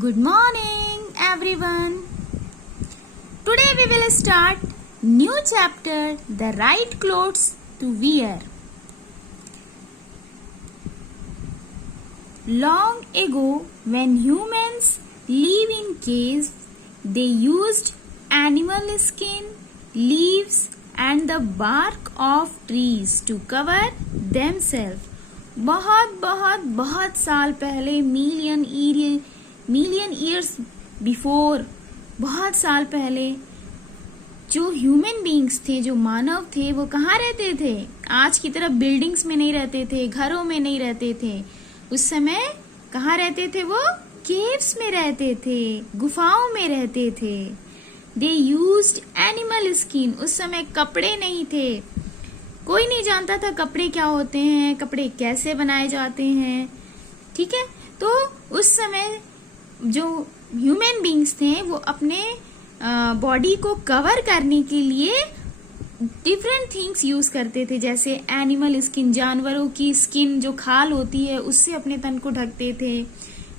Good morning, everyone. Today we will start new chapter, the right clothes to wear. Long ago, when humans live in caves, they used animal skin, leaves, and the bark of trees to cover themselves. बहुत साल पहले million years before, बहुत साल पहले जो human beings थे, जो मानव थे, वो कहाँ रहते थे? आज की तरह बिल्डिंग्स में नहीं रहते थे, घरों में नहीं रहते थे। उस समय कहाँ रहते थे? वो केव्स में रहते थे, गुफाओं में रहते थे। They used animal skin. उस समय कपड़े नहीं थे, कोई नहीं जानता था कपड़े क्या होते हैं, कपड़े कैसे बनाए जाते हैं। ठीक है, तो उस समय जो ह्यूमन बीइंग्स थे वो अपने बॉडी को कवर करने के लिए डिफरेंट थिंग्स यूज करते थे, जैसे एनिमल स्किन, जानवरों की स्किन, जो खाल होती है उससे अपने तन को ढकते थे।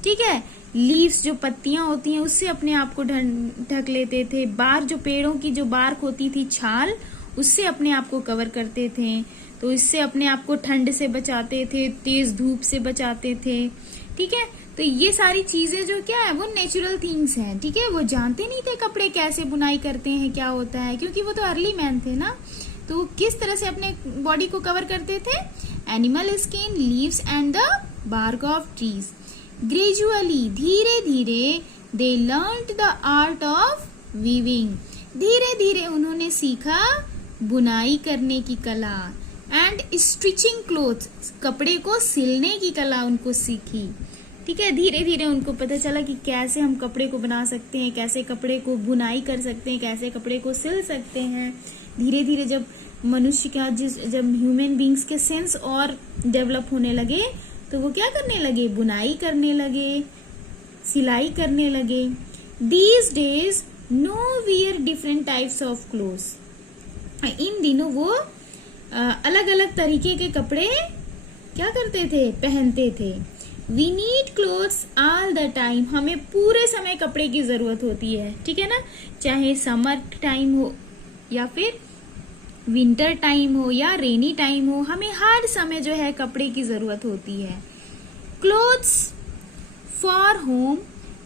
ठीक है, लीव्स, जो पत्तियां होती हैं, उससे अपने आप को ढक लेते थे। बार, जो पेड़ों की जो बार्क होती थी, छाल, उससे अपने आप को कवर करते थे। तो इससे अपने आप को ठंड से बचाते थे, तेज धूप से बचाते थे। ठीक है, तो ये सारी चीजें जो क्या है, वो नेचुरल थिंग्स हैं। ठीक है, वो जानते नहीं थे कपड़े कैसे बुनाई करते हैं, क्या होता है, क्योंकि वो तो अर्ली मैन थे ना। तो किस तरह से अपने बॉडी को कवर करते थे? Animal skin, leaves and the bark of trees. Gradually, धीरे धीरे, they learned the art of weaving. धीरे धीरे उन्होंने सीखा बुनाई करने की कला। एंड स्टिचिंग क्लोथ्स, कपड़े को सिलने की कला उनको सीखी। ठीक है, धीरे धीरे उनको पता चला कि कैसे हम कपड़े को बना सकते हैं, कैसे कपड़े को बुनाई कर सकते हैं, कैसे कपड़े को सिल सकते हैं। धीरे धीरे जब मनुष्य का जब ह्यूमन बीइंग्स के सेंस और डेवलप होने लगे, तो वो क्या करने लगे? बुनाई करने लगे, सिलाई करने लगे। These days no wear different types of clothes. इन दिनों वो अलग अलग तरीके के कपड़े क्या करते थे? पहनते थे। We need clothes all the time. हमें पूरे समय कपड़े की जरूरत होती है। ठीक है ना, चाहे समर टाइम हो या फिर विंटर टाइम हो या रेनी टाइम हो, हमें हर समय जो है कपड़े की जरूरत होती है। Clothes for home,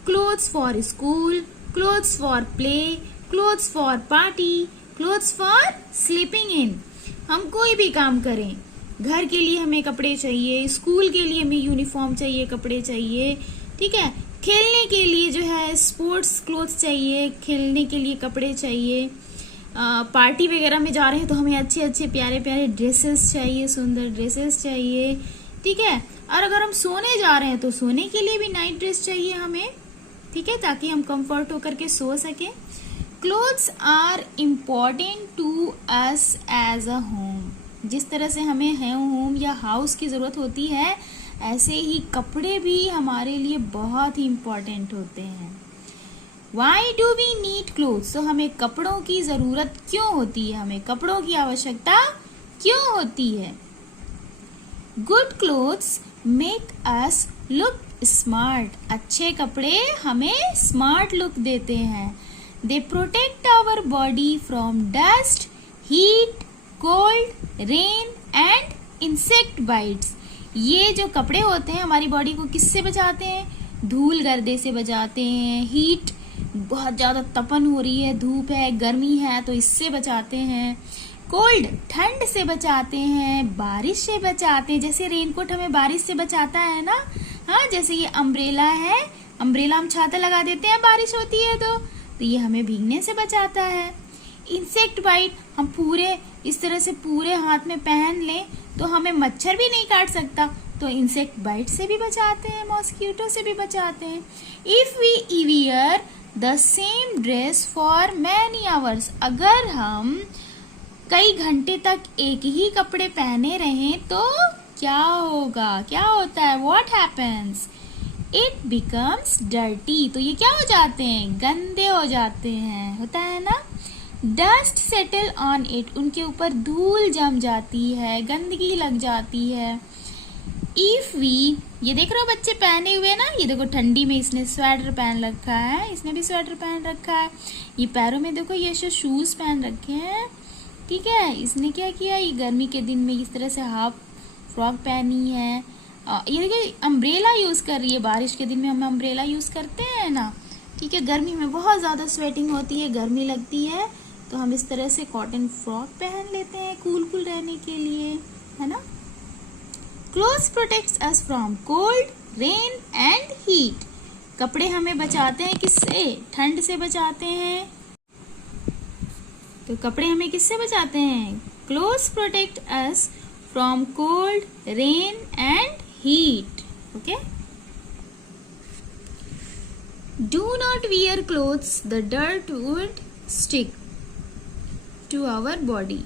clothes for school, clothes for play, clothes for party, clothes for sleeping in. हम कोई भी काम करें, घर के लिए हमें कपड़े चाहिए, स्कूल के लिए हमें यूनिफॉर्म चाहिए, कपड़े चाहिए। ठीक है, खेलने के लिए जो है स्पोर्ट्स क्लोथ्स चाहिए, खेलने के लिए कपड़े चाहिए। पार्टी वगैरह में जा रहे हैं तो हमें अच्छे अच्छे प्यारे प्यारे ड्रेसेस चाहिए, सुंदर ड्रेसेस चाहिए। ठीक है, और अगर हम सोने जा रहे हैं तो सोने के लिए भी नाइट ड्रेस चाहिए हमें। ठीक है, ताकि हम कंफर्ट होकर के सो सके। Clothes are important to us as a home. जिस तरह से हमें होम या हाउस की जरूरत होती है, ऐसे ही कपड़े भी हमारे लिए बहुत ही इम्पोर्टेंट होते हैं। Why do we need clothes? तो हमें कपड़ों की जरूरत क्यों होती है, हमें कपड़ों की आवश्यकता क्यों होती है? Good clothes make us look smart. अच्छे कपड़े हमें स्मार्ट लुक देते हैं। They protect our body from dust, heat, cold, rain and insect bites. ये जो कपड़े होते हैं हमारी बॉडी को किससे बचाते हैं? धूल गर्दे से बचाते हैं। हीट, बहुत ज्यादा तपन हो रही है, धूप है, गर्मी है, तो इससे बचाते हैं। कोल्ड, ठंड से बचाते हैं। बारिश से बचाते हैं, जैसे रेनकोट हमें बारिश से बचाता है ना। हाँ, जैसे ये अम्ब्रेला है, अम्ब्रेला हम छाता लगा देते हैं, बारिश होती है तो ये हमें भीगने से बचाता है। इंसेक्ट बाइट, हम पूरे इस तरह से पूरे हाथ में पहन लें तो हमें मच्छर भी नहीं काट सकता, तो इंसेक्ट बाइट से भी बचाते हैं, मॉस्किटो से भी बचाते हैं। If we wear the same dress for many hours, अगर हम कई घंटे तक एक ही कपड़े पहने रहें तो क्या होगा? क्या होता है? What happens? It becomes dirty. तो ये क्या हो जाते हैं? गंदे हो जाते हैं। होता है ना, डस्ट सेटल ऑन इट, उनके ऊपर धूल जम जाती है, गंदगी लग जाती है। इफ वी, ये देख रहे हो बच्चे पहने हुए ना, ये देखो ठंडी में इसने स्वेटर पहन रखा है, इसने भी स्वेटर पहन रखा है, ये पैरों में देखो ये शूज पहन रखे हैं, ठीक है। इसने क्या किया, ये गर्मी के दिन में इस तरह से हाफ फ्रॉक पहनी है। ये देखिए अम्ब्रेला यूज कर रही है, बारिश के दिन में हम अम्ब्रेला यूज करते हैं ना, ठीक है। गर्मी में बहुत ज्यादा स्वेटिंग होती है, गर्मी लगती है, तो हम इस तरह से कॉटन फ्रॉक पहन लेते हैं कूल रहने के लिए, है ना। Clothes protects us from cold, rain and heat. कपड़े हमें बचाते हैं किससे, ठंड से बचाते हैं। तो कपड़े हमें किससे बचाते हैं, clothes protect us from cold, rain and heat, okay. Do not wear clothes, the dirt would stick to our body.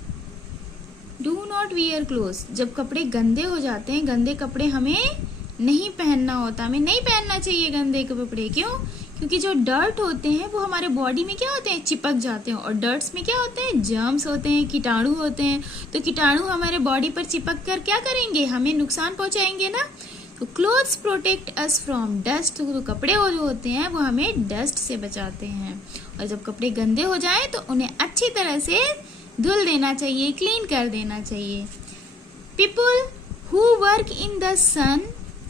Do not wear clothes, जब कपड़े गंदे हो जाते हैं, गंदे कपड़े हमें नहीं पहनना होता, हमें नहीं पहनना चाहिए गंदे कपड़े। क्यों, क्योंकि जो डर्ट होते हैं वो हमारे बॉडी में क्या होते हैं, चिपक जाते हैं, और डर्ट्स में क्या होते हैं, जर्म्स होते हैं, कीटाणु होते हैं। तो कीटाणु हमारे बॉडी पर चिपक कर क्या करेंगे, हमें नुकसान पहुंचाएंगे ना। तो clothes protect us from dust, तो कपड़े जो होते हैं वो हमें डस्ट से बचाते हैं। और जब कपड़े गंदे हो जाएं तो उन्हें अच्छी तरह से धुल देना चाहिए, क्लीन कर देना चाहिए। People who work in the sun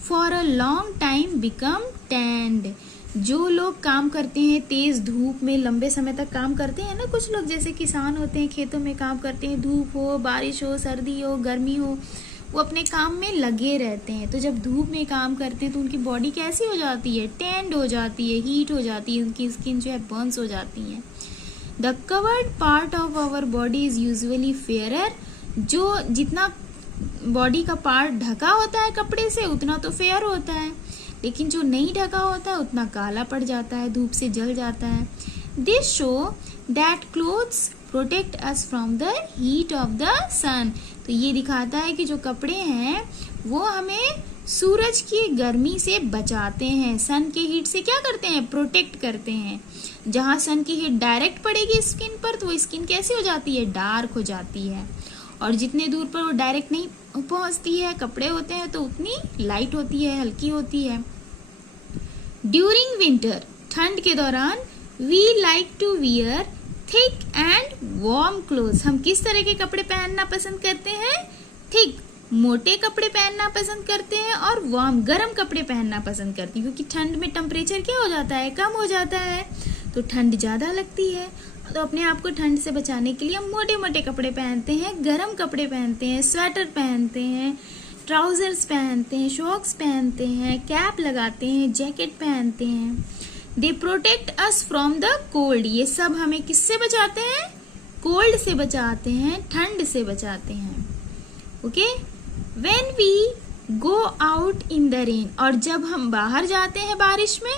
for a long time become tanned. जो लोग काम करते हैं तेज धूप में, लंबे समय तक काम करते हैं ना, कुछ लोग जैसे किसान होते हैं, खेतों में काम करते हैं, धूप हो, बारिश हो, सर्दी हो, गर्मी हो, वो अपने काम में लगे रहते हैं। तो जब धूप में काम करते हैं तो उनकी बॉडी कैसी हो जाती है, टैंड हो जाती है, हीट हो जाती है, उनकी स्किन जो है बर्न्स हो जाती है। The covered part of our body is usually fairer. जो जितना बॉडी का पार्ट ढका होता है कपड़े से उतना तो फेयर होता है, लेकिन जो नहीं ढका होता है उतना काला पड़ जाता है, धूप से जल जाता है। This show that clothes protect us from the heat of the sun. तो ये दिखाता है कि जो कपड़े हैं वो हमें सूरज की गर्मी से बचाते हैं, सन के हीट से क्या करते हैं, प्रोटेक्ट करते हैं। जहाँ सन की हीट डायरेक्ट पड़ेगी स्किन पर तो वो स्किन कैसी हो जाती है, डार्क हो जाती है, और जितने दूर पर वो डायरेक्ट नहीं पहुंचती है, कपड़े होते हैं, तो उतनी लाइट होती है, हल्की होती है। ड्यूरिंग विंटर, ठंड के दौरान, we like to wear thick and warm clothes. हम किस तरह के कपड़े पहनना पसंद करते हैं, थिक मोटे कपड़े पहनना पसंद करते हैं, और वार्म गर्म कपड़े पहनना पसंद करते हैं, क्योंकि ठंड में टेम्परेचर क्या हो जाता है, कम हो जाता है, तो ठंड ज्यादा लगती है। तो अपने आप को ठंड से बचाने के लिए हम मोटे मोटे कपड़े पहनते हैं, गर्म कपड़े पहनते हैं, स्वेटर पहनते हैं, ट्राउजर्स पहनते हैं, शॉक्स पहनते हैं, कैप लगाते हैं, जैकेट पहनते हैं। They protect us from the cold. ये सब हमें किससे बचाते हैं, कोल्ड से बचाते हैं, ठंड से बचाते हैं, okay. When we go out in the rain, और जब हम बाहर जाते हैं बारिश में,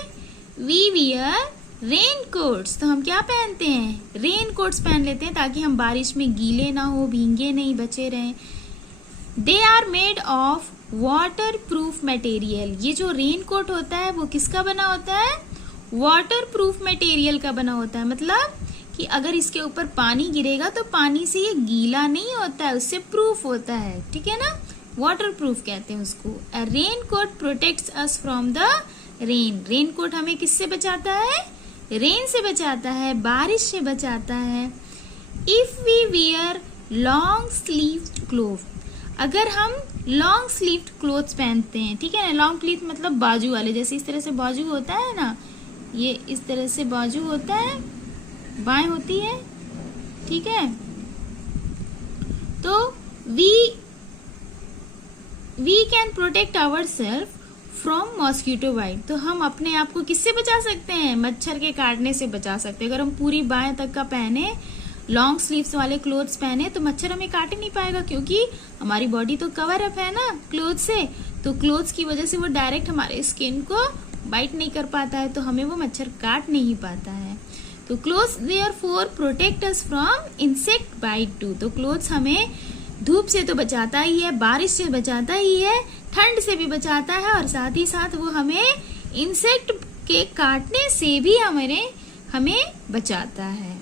वी वियर रेन कोट्स। तो हम क्या पहनते हैं, रेन कोट्स पहन लेते हैं, ताकि हम बारिश में गीले ना हो, भींगे नहीं, बचे रहें। They are made of water proof material. ये जो रेन कोट होता है वो किसका बना होता है, वाटर प्रूफ मटेरियल का बना होता है। मतलब कि अगर इसके ऊपर पानी गिरेगा तो पानी से ये गीला नहीं होता है, उससे प्रूफ होता है, ठीक है ना, वाटर प्रूफ कहते हैं उसको। A rain coat protects us from the rain. Rain coat हमें किससे बचाता है, रेन से बचाता है, बारिश से बचाता है। If we wear long sleeved cloth, अगर हम लॉन्ग स्लीव्ड क्लोथ्स पहनते हैं, ठीक है ना, लॉन्ग स्लीव मतलब बाजू वाले, जैसे इस तरह से बाजू होता है ना, ये इस तरह से बाजू होता है, बाएं होती है, ठीक है। तो we can protect our self from mosquito bite. तो हम अपने आप को किससे बचा सकते हैं, मच्छर के काटने से बचा सकते हैं। अगर हम पूरी बाएं तक का पहने, लॉन्ग स्लीव्स वाले क्लोथ्स पहने, तो मच्छर हमें काट नहीं पाएगा, क्योंकि हमारी बॉडी तो कवर अप है ना क्लोथ से, तो क्लोथ्स की वजह से वो डायरेक्ट हमारे स्किन को बाइट नहीं कर पाता है, तो हमें वो मच्छर काट नहीं पाता है। तो clothes therefore protect us from insect bite too. तो क्लोथ्स हमें धूप से तो बचाता ही है, बारिश से बचाता ही है, ठंड से भी बचाता है, और साथ ही साथ वो हमें इंसेक्ट के काटने से भी हमें बचाता है।